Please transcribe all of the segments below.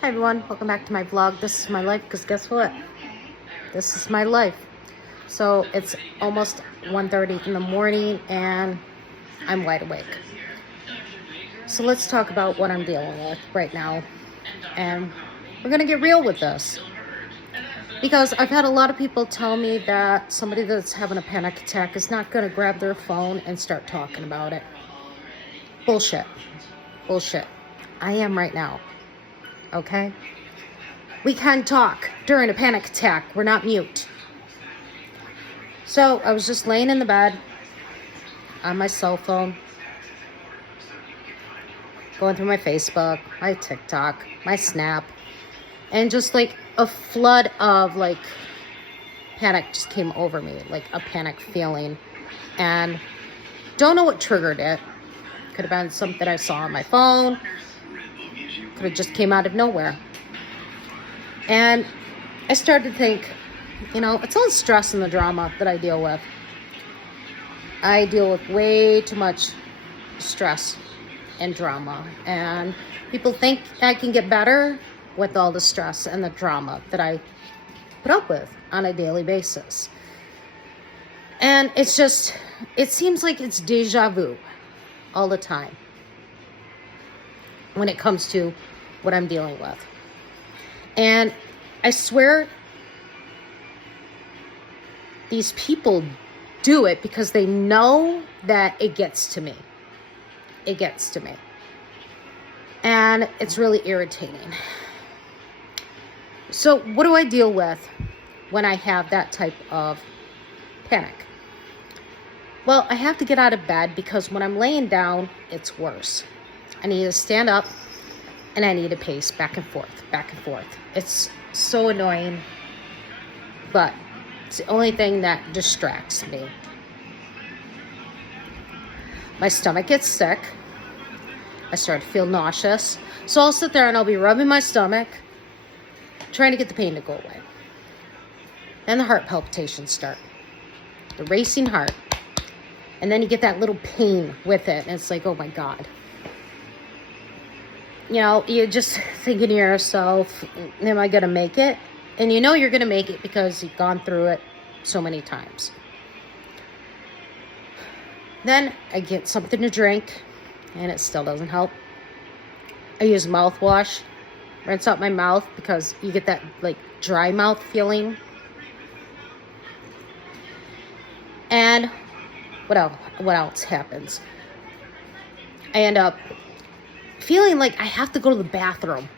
Hi everyone, welcome back to my vlog. This is my life, because guess what? This is my life. So it's almost 1:30 in the morning and I'm wide awake. So let's talk about what I'm dealing with right now. And we're gonna get real with this. Because I've had a lot of people tell me that somebody that's having a panic attack is not gonna grab their phone and start talking about it. Bullshit. Bullshit. I am right now. Okay? We can talk during a panic attack. We're not mute. So I was just laying in the bed on my cell phone, going through my Facebook, my TikTok, my Snap, and just like a flood of like panic just came over me, like a panic feeling. And don't know what triggered it. Could have been something I saw on my phone. Could have just came out of nowhere. And I started to think, it's all the stress and the drama that I deal with. I deal with way too much stress and drama. And people think I can get better with all the stress and the drama that I put up with on a daily basis. And it seems like it's deja vu all the time when it comes to what I'm dealing with. And I swear these people do it because they know that it gets to me. It gets to me. And it's really irritating. So what do I deal with when I have that type of panic? Well, I have to get out of bed because when I'm laying down, it's worse. I need to stand up and I need to pace back and forth, back and forth. It's so annoying, but it's the only thing that distracts me. My stomach gets sick. I start to feel nauseous. So I'll sit there and I'll be rubbing my stomach, trying to get the pain to go away. Then the heart palpitations start. The racing heart. And then you get that little pain with it. And it's like, oh my God. You're just thinking to yourself, am I going to make it? And you know you're going to make it because you've gone through it so many times. Then I get something to drink, and it still doesn't help. I use mouthwash, rinse out my mouth because you get that like dry mouth feeling. And what else happens? I end up feeling like I have to go to the bathroom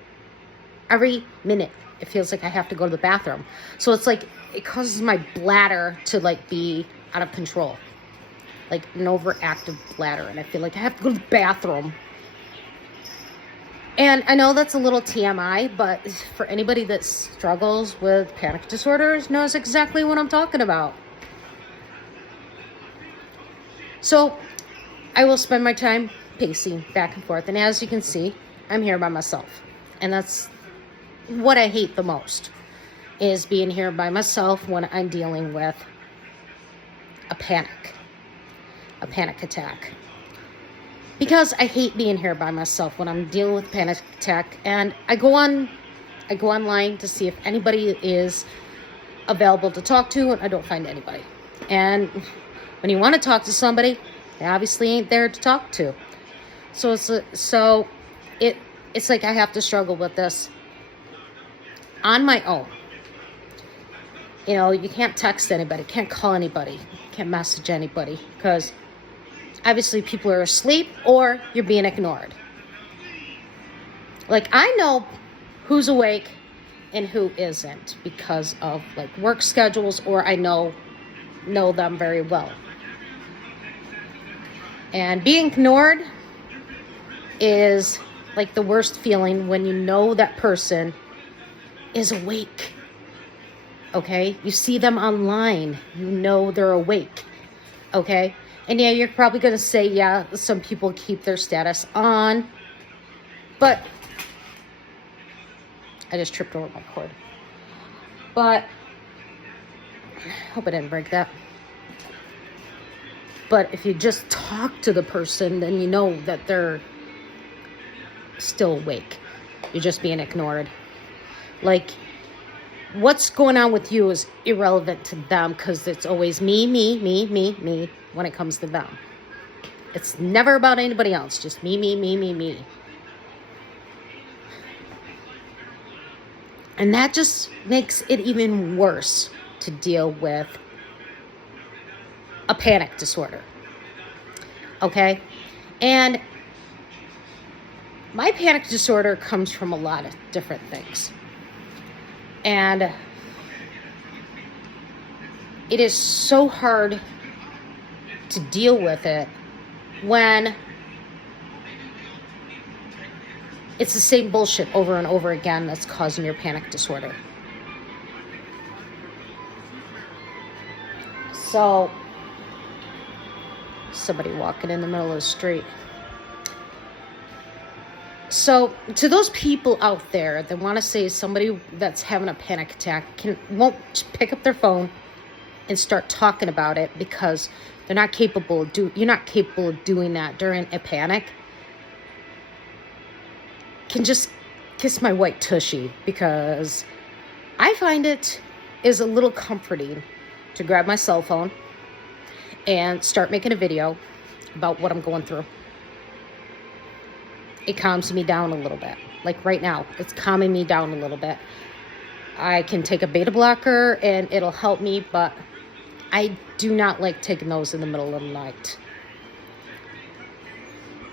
every minute. It feels like I have to go to the bathroom. So it's like it causes my bladder to like be out of control, like an overactive bladder, and I feel like I have to go to the bathroom. And I know that's a little TMI, but for anybody that struggles with panic disorders knows exactly what I'm talking about. So I will spend my time pacing back and forth. And as you can see, I'm here by myself. And that's what I hate the most, is being here by myself when I'm dealing with a panic attack. Because I hate being here by myself when I'm dealing with a panic attack. And I go online to see if anybody is available to talk to, and I don't find anybody. And when you want to talk to somebody, they obviously ain't there to talk to. So it's like I have to struggle with this on my own. You can't text anybody, can't call anybody, can't message anybody because obviously people are asleep or you're being ignored. Like I know who's awake and who isn't because of like work schedules, or I know them very well. And being ignored is like the worst feeling when you know that person is awake. Okay? You see them online. You know they're awake. Okay? And yeah, you're probably going to say, yeah, some people keep their status on. But I just tripped over my cord. But I hope I didn't break that. But if you just talk to the person, then you know that they're still awake. You're just being ignored. Like, what's going on with you is irrelevant to them because it's always me when it comes to them. It's never about anybody else. Just me. And that just makes it even worse to deal with a panic disorder. Okay? And my panic disorder comes from a lot of different things. And it is so hard to deal with it when it's the same bullshit over and over again that's causing your panic disorder. So, somebody walking in the middle of the street. So, to those people out there that want to say somebody that's having a panic attack won't pick up their phone and start talking about it because they're not capable you're not capable of doing that during a panic, can just kiss my white tushy, because I find it is a little comforting to grab my cell phone and start making a video about what I'm going through. It calms me down a little bit. Like right now, it's calming me down a little bit. I can take a beta blocker and it'll help me, but I do not like taking those in the middle of the night.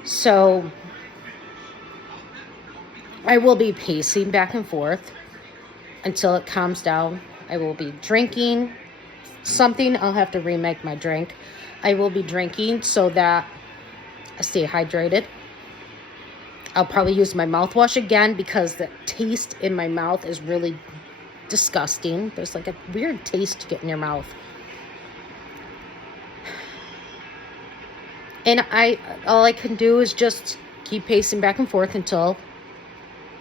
So I will be pacing back and forth until it calms down. I will be drinking something. I'll have to remake my drink. I will be drinking so that I stay hydrated. I'll probably use my mouthwash again because the taste in my mouth is really disgusting. There's like a weird taste to get in your mouth. And all I can do is just keep pacing back and forth until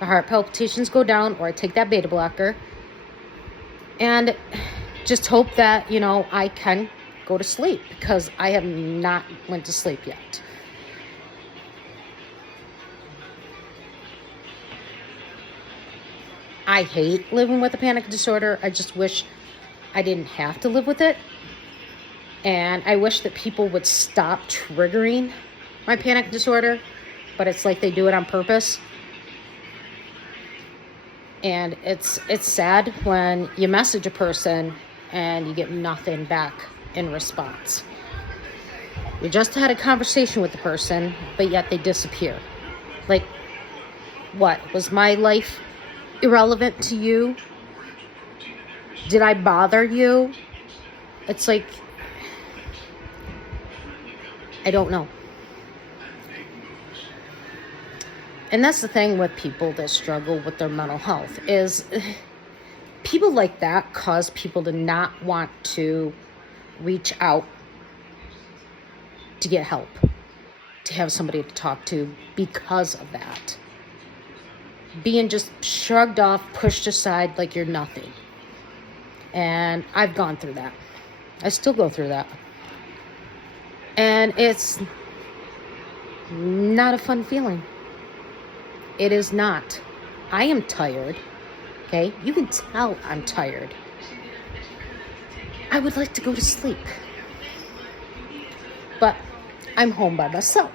the heart palpitations go down, or I take that beta blocker, and just hope that, I can go to sleep, because I have not went to sleep yet. I hate living with a panic disorder. I just wish I didn't have to live with it. And I wish that people would stop triggering my panic disorder, but it's like they do it on purpose. And it's sad when you message a person and you get nothing back in response. You just had a conversation with the person, but yet they disappear. Like, what? Was my life irrelevant to you? Did I bother you? It's like, I don't know. And that's the thing with people that struggle with their mental health, is people like that cause people to not want to reach out to get help, to have somebody to talk to because of that. Being just shrugged off, pushed aside like you're nothing. And I've gone through that. I still go through that. And it's not a fun feeling. It is not. I am tired. Okay? You can tell I'm tired. I would like to go to sleep. But I'm home by myself,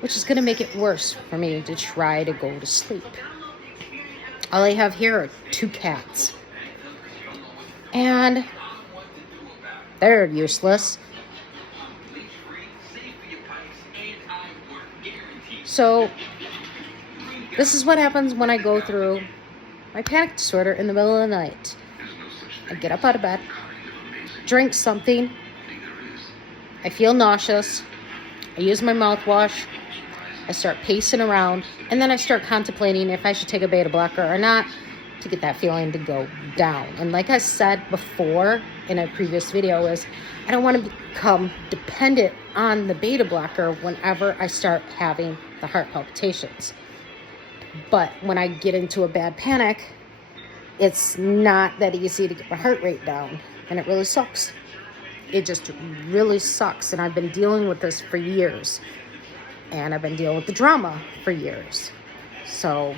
which is going to make it worse for me to try to go to sleep. All I have here are 2 cats. And they're useless. So, this is what happens when I go through my panic disorder in the middle of the night. I get up out of bed, drink something, I feel nauseous, I use my mouthwash, I start pacing around, and then I start contemplating if I should take a beta blocker or not to get that feeling to go down. And like I said before in a previous video, is I don't want to become dependent on the beta blocker whenever I start having the heart palpitations. But when I get into a bad panic, it's not that easy to get my heart rate down, and it really sucks. It just really sucks, and I've been dealing with this for years, and I've been dealing with the drama for years. So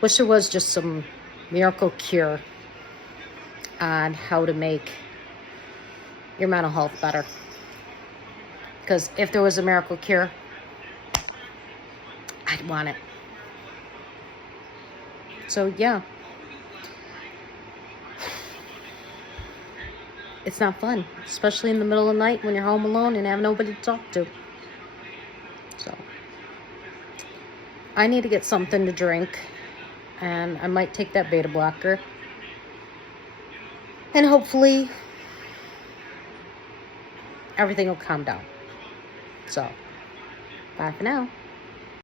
wish there was just some miracle cure on how to make your mental health better. Because if there was a miracle cure, I'd want it. So yeah, it's not fun, especially in the middle of the night when you're home alone and have nobody to talk to. So I need to get something to drink, and I might take that beta blocker, and hopefully everything will calm down. So bye for now.